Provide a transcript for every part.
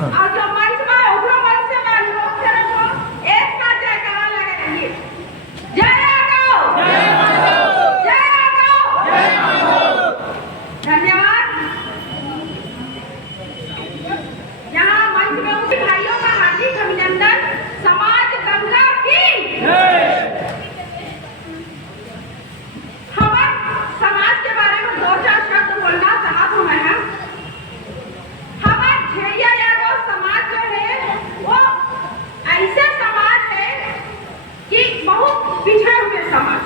और जो मंच में उठो मंच से मैं अनुरोध करूंगा एक साथ जयकारा लगाएंगे। जय माधव, जय माधव, जय माधव, जय माधव। धन्यवाद। यहाँ मंच में उनके भाइयों का हार्दिक अभिनंदन। समाज गंगा की हम समाज के बारे में दो चार शब्द बोलना चाहता हूँ मैं। झेया यादव समाज जो है वो ऐसे समाज है कि बहुत पिछड़े हुए समाज।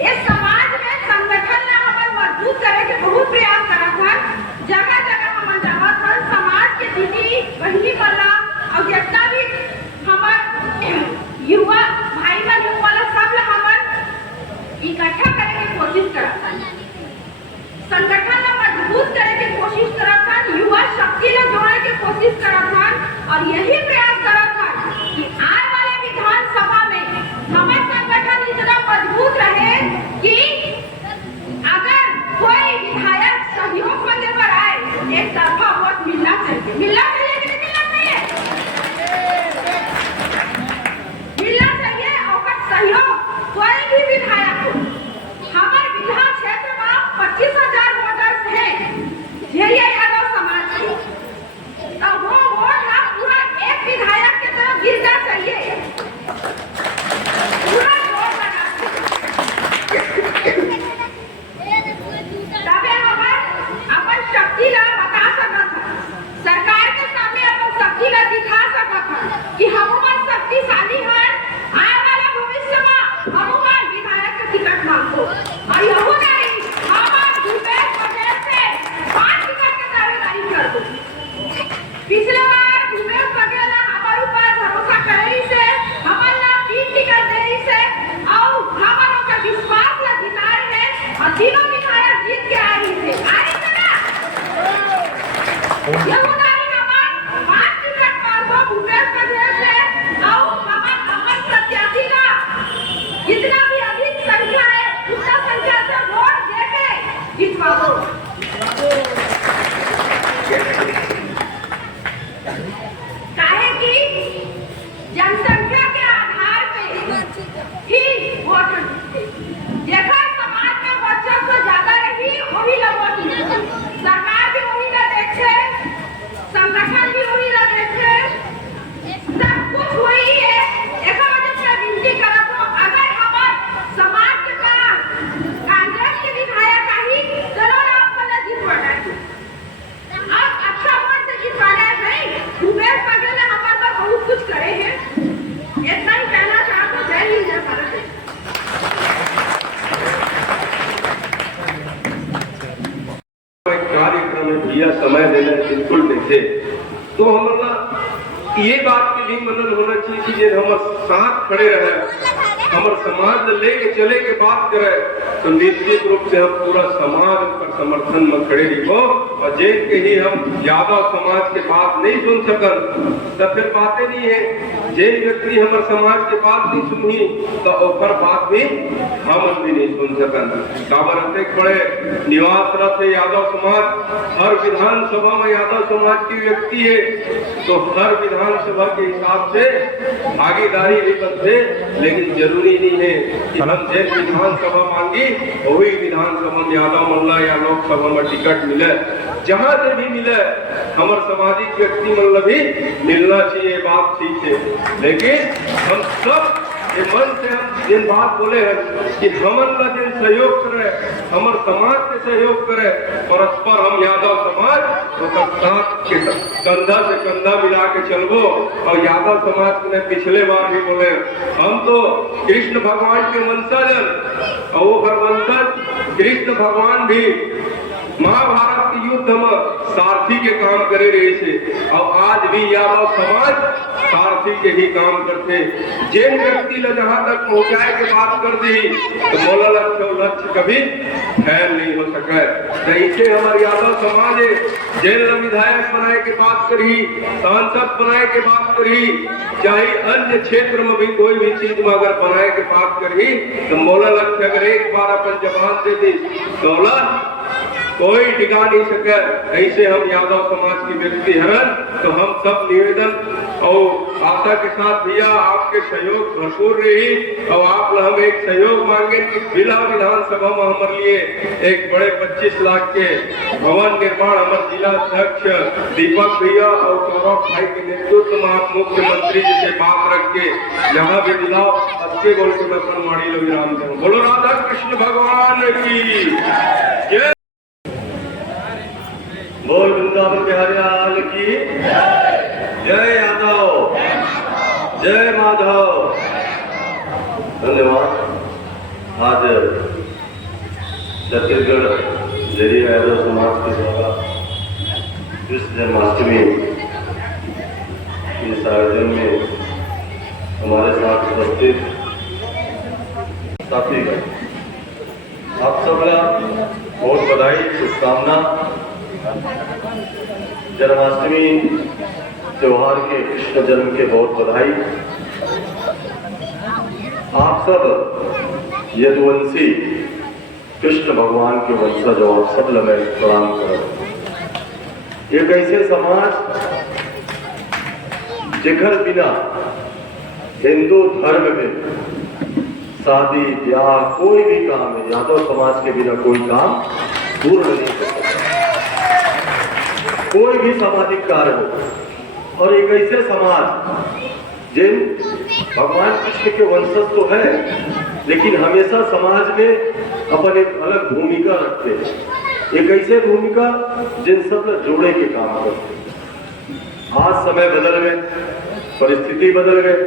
इस समाज में संगठन ने हमें मजबूत करे के बहुत प्रयास करा था। जगह जगह हम जावा था। समाज के दीदी बहनी वाला और जितना भी हमारे युवा भाई बहन वाला सब हमें इकट्ठा करे की कोशिश करा था। संगठन ने मजबूत करे की कोशिश करा था। युवा शक्ति ने जोड़ने की कोशिश करा था और यही प्रयास करा था कि आने वाले विधानसभा में हमारा संगठन इतना मजबूत रहे कि अगर कोई विधायक सहयोग करने पर आए एक तरफा वोट मिलना चाहिए। मिलना चाहिए कि नहीं मिलना चाहिए? मिलना चाहिए। और सहयोग कोई भी विधायक हो। हमारे विधान क्षेत्र में 25,000 वोटर्स हैं झेरिया यादव समाज के। तो वो वोट ना पूरा एक विधायक की तरफ गिरना चाहिए। पूरा वोट लगा तबे हम अपन शक्ति ला बता सकत है। सरकार के सामने अपन शक्ति ला दिखा सकत है कि हम शक्तिशाली हैं। आने वाले भविष्य में हम विधायक का टिकट मांगो और यही नहीं हम भूपेश बघेल से 5 टिकट के दावेदारी कर दो। पिछले बार भूपेश बघेल ने हमारे ऊपर भरोसा करे से हमारे 3 टिकट देने से और हमारों का विश्वास ला जिता रहे हैं और तीनों विधायक जीत के आ रही थे। आ रही थे ना? यही नहीं हमारे 5 टिकट मांगो भूपेश बघेल से और हमारे प्रत्याशी का जितना भी अधिक संख्या है उतना संख्या से वोट देके जितवाओ। काहे कि जनसंख्या के आधार पे ही वोट जेकर समाज में बच्चों को ज्यादा रही वही लोग सरकार भी वही ना देखे, संगठन भी वही ना देखे, सब कुछ वही है। एक वजह से विनती करा तो अगर हमारे समाज का कांग्रेस के विधायक आई चलो ना अपना जितवाना आप अच्छा वोट से जितवाना है भाई। भूपेश बघेल ने हमारे पर बहुत कुछ करे हैं। इतना ही कहना चाहता हूँ। जय हिंद, जय भारत। कार्यक्रम में दिया समय देना बिल्कुल नहीं थे। तो हमारा ये बात के भी मनन होना चाहिए कि जो हम साथ खड़े रहे हमारे समाज लेके चले के बात करे तो निश्चित रूप से हम पूरा समाज पर समर्थन में खड़े रहो। और जे के ही हम यादव समाज के बात नहीं सुन सकन तो फिर बातें नहीं है। जे व्यक्ति हमारे समाज के बात नहीं सुनी तो ओकर बात भी हम भी नहीं सुन सकन। काबर अत्यक बड़े निवासरत है यादव समाज। हर विधानसभा में यादव समाज की व्यक्ति है तो हर विधानसभा के हिसाब से भागीदारी भी बनते। लेकिन जरूरी नहीं है कि हम जिस विधानसभा मांगी वही विधानसभा में यादव मल्ला या लोकसभा में टिकट मिले। जहां से भी मिले हमारे सामाजिक व्यक्ति मतलब भी मिलना चाहिए। बात ठीक है लेकिन हम सब ये मन से हम जिन बात बोले हैं कि हमन जिन सहयोग करे हमारे समाज के सहयोग करे परस्पर हम यादव समाज तो साथ के कंधा से कंधा मिला के चलबो। और यादव समाज ने पिछले बार भी बोले हम तो कृष्ण भगवान के वंशज और वो वंशज कृष्ण भगवान भी महाभारत के युद्ध में सारथी के काम करे रहे थे। और आज भी यादव समाज सारथी के ही काम करते। जिन व्यक्ति ने जहां तक पहुंचाए के बात कर दी तो बोला लक्ष्य कभी फैल नहीं हो सके। ऐसे हमारे यादव समाज है जेल विधायक बनाए के बात करी, सांसद बनाए के बात करी, चाहे अन्य क्षेत्र में भी कोई भी चीज में अगर बनाए के बात करी तो मौला लक्ष्य अगर एक बार अपन जवान दे दी दौलत कोई टिका नहीं सके। ऐसे हम यादव समाज के व्यक्ति हैं, तो हम सब निवेदन और आशा के साथ भैया आपके सहयोग भरपूर रही और आप हम एक सहयोग मांगे कि जिला विधानसभा में हमारे लिए एक बड़े 25 लाख के भवन निर्माण हमारे जिला अध्यक्ष दीपक भैया और सौरभ भाई के नेतृत्व में आप मुख्यमंत्री जी से बात रख के यहाँ भी दिलाओ। अच्छे बोल के मैं परमाणी लोग राम करूँ। बोलो राधा कृष्ण भगवान की जय। बोल वृंदावन बिहारी लाल की जय। यादव जय माधव। धन्यवाद। आज छत्तीसगढ़ जरिए यादव समाज के द्वारा कृष्ण जन्माष्टमी इस आयोजन में हमारे साथ उपस्थित साथी आप सबका बहुत बधाई, शुभकामना। जन्माष्टमी त्योहार के कृष्ण जन्म के बहुत बधाई। आप सब यदुवंशी कृष्ण भगवान के वंशज हो, आप सब लगे प्रणाम करो। एक ऐसे समाज जेकर बिना हिंदू धर्म में शादी ब्याह कोई भी काम है, यादव समाज के बिना कोई काम पूर्ण नहीं हो सकता, कोई भी सामाजिक कार्य हो। और एक ऐसे समाज जिन भगवान कृष्ण के वंशज तो है, लेकिन हमेशा समाज में अपन एक अलग भूमिका रखते हैं। एक ऐसे भूमिका जिन सब जोड़े के काम करते हैं। आज समय बदल गए, परिस्थिति बदल गए।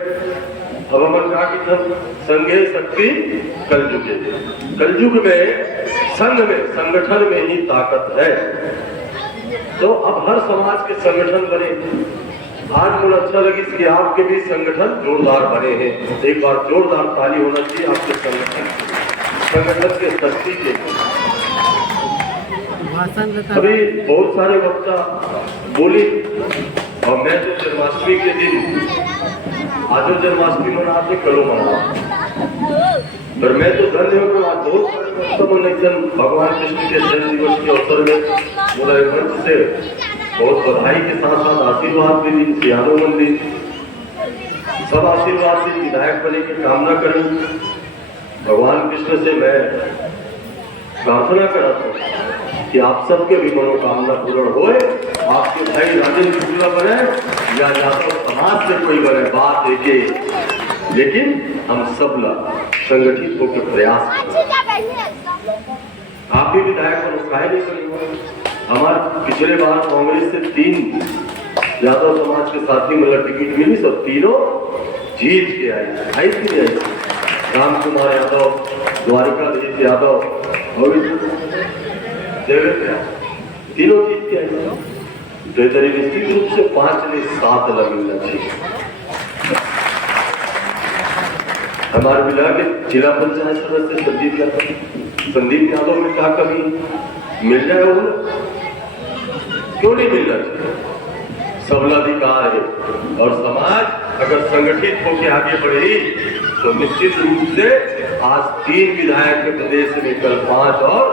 अब हम कहा कि हम संघे शक्ति कलयुगे। कलयुग में संघ में संगठन में ही ताकत है। तो अब हर समाज के संगठन बने। आज मुझे अच्छा लगी कि आपके भी संगठन जोरदार बने हैं। एक बार जोरदार ताली होना चाहिए आपके संगठन के शक्ति के। अभी बहुत सारे वक्ता बोली और मैं तो जन्माष्टमी के दिन आज जन्माष्टमी मनाते कलो मना, पर मैं तो धन्य हूँ कि आज बहुत सारे वक्ता भगवान कृष्ण के जन्म दिवस के अवसर में बोला मंच से बहुत बधाई के साथ साथ आशीर्वाद भी दी, सियानो मंदी सब आशीर्वाद दी, विधायक बने की कामना करें। भगवान कृष्ण से मैं प्रार्थना करता हूँ कि आप सबके भी मनोकामना पूर्ण होए। आपके भाई राजेंद्र शुक्ला बने या यादव समाज से कोई बने, बात एक, लेकिन हम सब संगठित होकर प्रयास करें। आप भी विधायक बनो, काहे नहीं करेंगे। हमारे पिछले बार कांग्रेस से 3 यादव समाज के साथी मतलब टिकट मिली, सब तीनों जीत के आई थी नहीं आई। राम कुमार यादव, द्वारिकाधीश यादव और देवेंद्र, तीनों जीत के आई। तो निश्चित रूप से 5 ने 7 लगना चाहिए। हमारे जिला के जिला पंचायत सदस्य संदीप यादव में क्या कमी मिल जाए, वो क्यों नहीं मिलना चाहिए। सबला अधिकार है और समाज अगर संगठित होकर आगे बढ़ी तो निश्चित रूप से आज 3 विधायक के प्रदेश में कल 5 और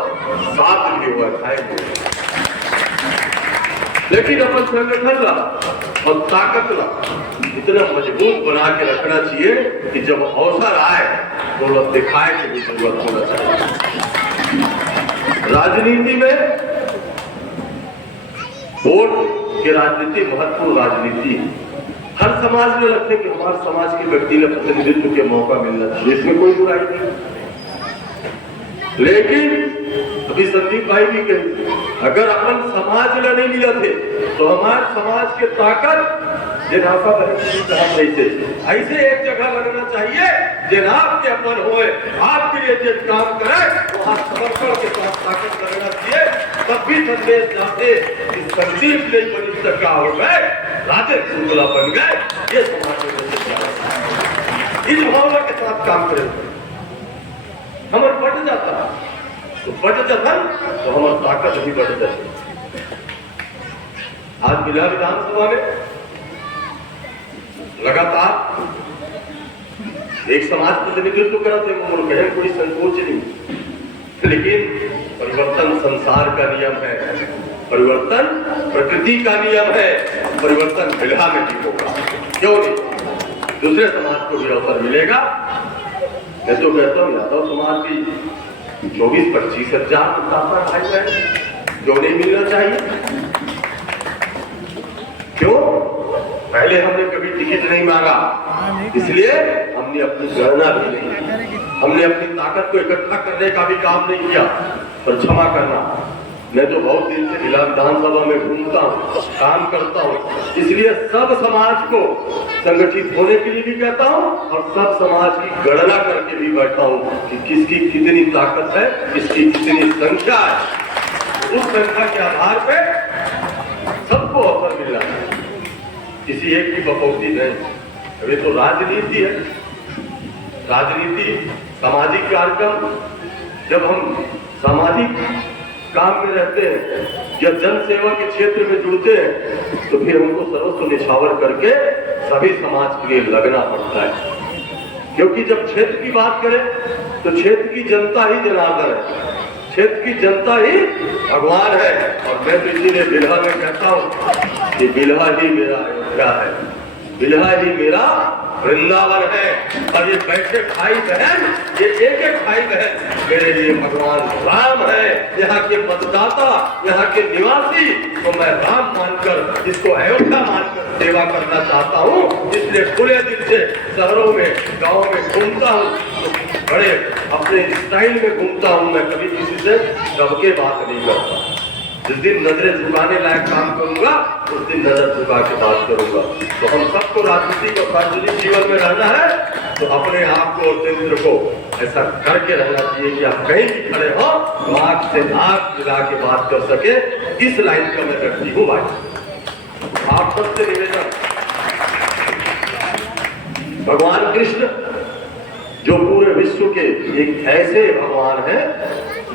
7 भी हुआ खाएंगे। लेकिन अपन संगठन ला और ताकत ला इतना मजबूत बना के रखना चाहिए कि जब अवसर आए तो लोग दिखाए की भी जरूरत होना चाहिए। राजनीति में वोट की राजनीति महत्वपूर्ण राजनीति है। हर समाज में लगता है कि हमारे समाज के व्यक्ति ने प्रतिनिधित्व के मौका मिलना चाहिए, इसमें कोई बुराई नहीं। लेकिन अभी संदीप भाई भी कहे अगर अपन समाज में नहीं मिला थे तो हमारे समाज के ताकत ऐसे एक जगह लगना चाहिए जिन आपके अपन होए, आपके लिए जिन काम करे वहां समर्पण के साथ ताकत लगना चाहिए। तब भी संदेश जाते कि संदीप ने बनी सका हो गए, राजेंद्र शुक्ला बन गए, ये समाज में इस भावना के साथ काम करे। हमारे बढ़ जाता तो बढ़ जाता तो हमारी ताकत भी बढ़ जाती। आज जिला विधानसभा में लगातार एक समाज प्रतिनिधित्व करते हैं, कोई संकोच नहीं, लेकिन परिवर्तन संसार का नियम है, परिवर्तन प्रकृति का नियम है, परिवर्तन बिल्हा में भी होगा, क्यों नहीं? दूसरे समाज को भी अवसर मिलेगा। मैं तो कहता हूँ यादव समाज की 24-25 हजार मुसाफिर भाई बहन जो नहीं मिलना चाहिए। क्यों? पहले हमने कभी टिकट नहीं मांगा, इसलिए हमने अपनी गणना भी नहीं, हमने अपनी ताकत को इकट्ठा करने का भी काम नहीं किया। पर क्षमा करना, मैं तो बहुत दिन से जिला विधानसभा में घूमता हूँ, काम करता हूँ, इसलिए सब समाज को संगठित होने के लिए भी कहता हूँ और सब समाज की गणना करके भी बैठा हूँ कि किसकी कितनी ताकत है, किसकी कितनी संख्या है। उस संख्या के आधार पे सबको अवसर मिल रहा है, किसी एक की बपौती नहीं। अभी तो राजनीति है, राजनीति, सामाजिक कार्यक्रम, जब हम सामाजिक काम में रहते हैं या जन सेवा के क्षेत्र में जुड़ते हैं तो फिर हमको सर्वस्व निछावर करके सभी समाज के लिए लगना पड़ता है। क्योंकि जब क्षेत्र की बात करें तो क्षेत्र की जनता ही जनार्दन है, क्षेत्र की जनता ही भगवान है। और मैं तो इसीलिए बिल्हा में कहता हूँ कि बिल्हा ही मेरा अयोध्या है, बिल्हा ही मेरा वृंदावन है। और ये बैठे भाई बहन, ये एक भाई बहन मेरे लिए भगवान राम है, यहाँ के मतदाता, यहाँ के निवासी तो मैं राम मानकर, इसको अयोध्या मानकर सेवा करना चाहता हूँ। इसलिए खुले दिल से शहरों में, गाँव में घूमता हूँ, तो बड़े अपने स्टाइल में घूमता हूँ। मैं कभी किसी से दबके बात नहीं करता। जिस दिन नजरें झुकाने लायक काम करूंगा उस दिन नजर झुका के बात करूंगा। तो हम सबको राजनीतिक और सार्वजनिक जीवन में रहना है तो अपने आप को और चरित्र को ऐसा करके रहना चाहिए कि आप कहीं भी खड़े हो तो आंख से आंख मिला के बात कर सके। इस लाइन का मैं व्यक्ति हूँ भाई। आप सबसे निवेदन, भगवान कृष्ण जो पूरे विश्व के एक ऐसे भगवान हैं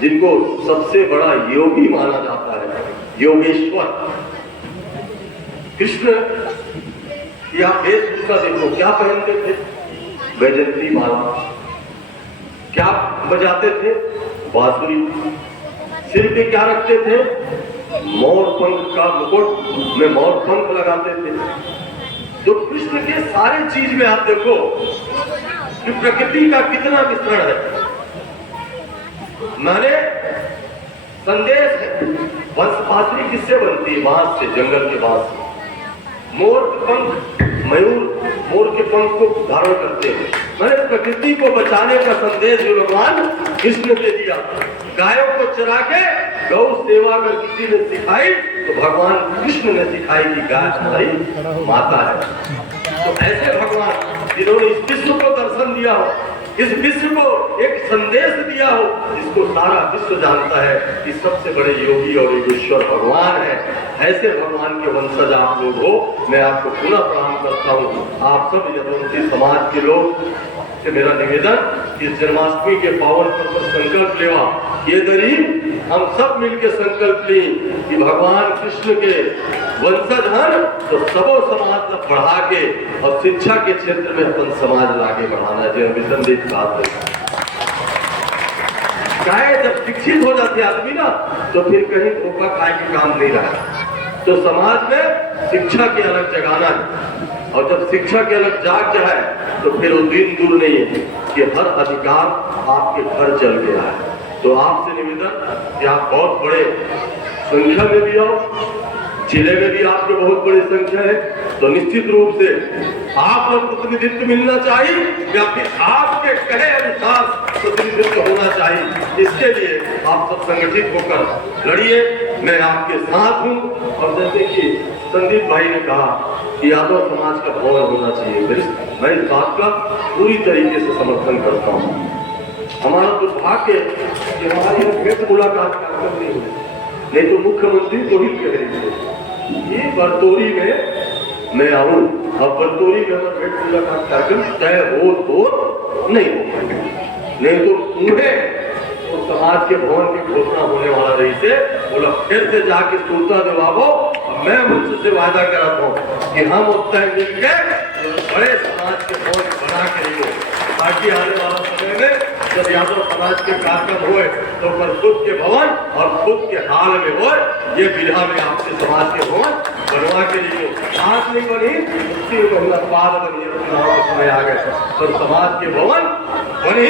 जिनको सबसे बड़ा योगी माना जाता है, योगेश्वर कृष्ण की आप वेशभूषा देखो, क्या पहनते थे? वैजयंती माला। क्या बजाते थे? बांसुरी। सिर पे क्या रखते थे? मोर पंख का मुकुट में मोर पंख लगाते थे। तो कृष्ण के सारे चीज में आप देखो कि प्रकृति का कितना मिश्रण है। माने संदेश है, बांसुरी किससे बनती है? बांस से, जंगल के बांस से। मोर के पंख, मयूर मोर के पंख को धारण करते हैं। मैंने प्रकृति को बचाने का संदेश जो भगवान कृष्ण ने दिया। गायों को चरा के गौ सेवा अगर किसी ने सिखाई तो भगवान कृष्ण ने सिखाई कि गाय हमारी माता है। तो ऐसे भगवान जिन्होंने इस विश्व को दर्शन दिया हो, इस विश्व को एक संदेश दिया हो, जिसको सारा विश्व जानता है कि सबसे बड़े योगी और योगेश्वर भगवान है, ऐसे भगवान के वंशज आप लोग हो। मैं आपको पुनः प्रणाम करता हूँ। आप सब यदुवंशी समाज के लोग से मेरा निवेदन, इस जन्माष्टमी के पावन पर्व पर संकल्प लेवा ये दरी हम सब मिलकर संकल्प ली कि भगवान कृष्ण के वंशज हैं तो सबो समाज को बढ़ा के और शिक्षा के क्षेत्र में अपन समाज आगे बढ़ाना जो विसंदेश बात है। चाहे जब शिक्षित हो जाते आदमी ना तो फिर कहीं धोखा खाए के काम नहीं रहा। तो समाज में शिक्षा की अलग जगाना है और जब शिक्षा के अलग जाग जाए तो फिर वो दिन दूर नहीं है कि हर अधिकार आपके घर चल गया है। तो आपसे निवेदन कि आप बहुत बड़े संख्या में भी आओ, जिले में भी आपके बहुत बड़ी संख्या है, तो निश्चित रूप से आप लोग प्रतिनिधित्व मिलना चाहिए या फिर आपके कहे अनुसार प्रतिनिधित्व होना चाहिए। इसके लिए आप सब संगठित होकर लड़िए, मैं आपके साथ हूँ। और जैसे कि संदीप भाई ने कहा कि यादव समाज का भवन होना चाहिए, मैं इस बात का पूरी तरीके से समर्थन करता हूँ। हमारा दुर्भाग्य कि हमारी भेंट मुलाकात कार्यक्रम नहीं हुई, नहीं तो मुख्यमंत्री तो ही कह रही थे ये बरतौरी में मैं आऊं। अब बरतौरी में अगर भेंट मुलाकात कार्यक्रम तय हो तो नहीं हो, नहीं तो उन्हें तो समाज के भवन की घोषणा होने वाला रही से बोला फिर से जाके सूचना दिलाओ। मैं मुझसे वादा कराता हूँ कि हम उत्तर मिलकर बड़े समाज के भवन बना के रहिए ताकि आने वाला समय में जब यादव समाज के कार्यक्रम हुए तो पर खुद के भवन और खुद के हाल में हुए, ये बिरहा में आपके समाज के भवन बनवा के लिए आज नहीं बनी, उसकी महीना बाद बनी, चुनाव का समय आ गया और समाज के भवन बनी।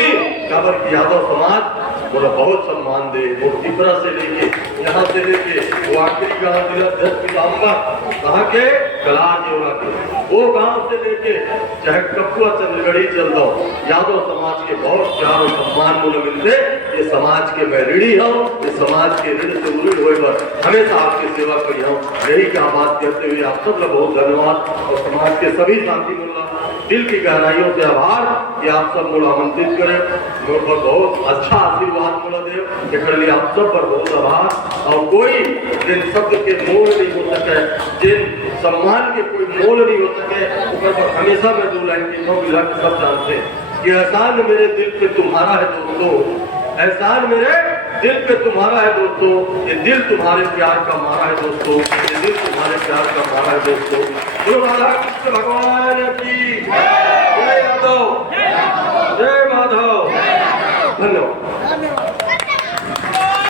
काबर की यादव समाज बोला बहुत सम्मान दे, वो तिपरा से लेके यहाँ से लेके वो आखिरी गाँव जिलाध्यक्ष पीताम्बर कहाँ के कलार जेवरा के, वो गांव से लेके चाहे कपुआ चंद्रगढ़ी चल दो, यादव समाज के बहुत प्यार और सम्मान मूल्य मिलते। ये समाज के मैं ऋणी हूँ, ये समाज के ऋण से ऋण हुए पर हमेशा आपकी सेवा करी हूँ। यही क्या बात कहते हुए आप सब बहुत धन्यवाद और समाज के सभी साथी मुल्ला दिल की गहराइयों से आभार कि आप सब मुझे आमंत्रित करें, मुझ पर बहुत अच्छा आशीर्वाद मुझे दे, एक लिए आप सब पर बहुत आभार। और कोई जिन शब्द के मोल नहीं हो सके, जिन सम्मान के कोई मोल नहीं हो सके, ऊपर पर हमेशा मैं दो लाइन की मिला के सब जानते हैं कि एहसान मेरे दिल पे तुम्हारा है दोस्तों, एहसान मेरे दिल पे तुम्हारा है दोस्तों, ये दिल तुम्हारे प्यार का मारा है दोस्तों, ये दिल तुम्हारे प्यार का मारा है दोस्तों। बोलो राधा कृष्ण भगवान की।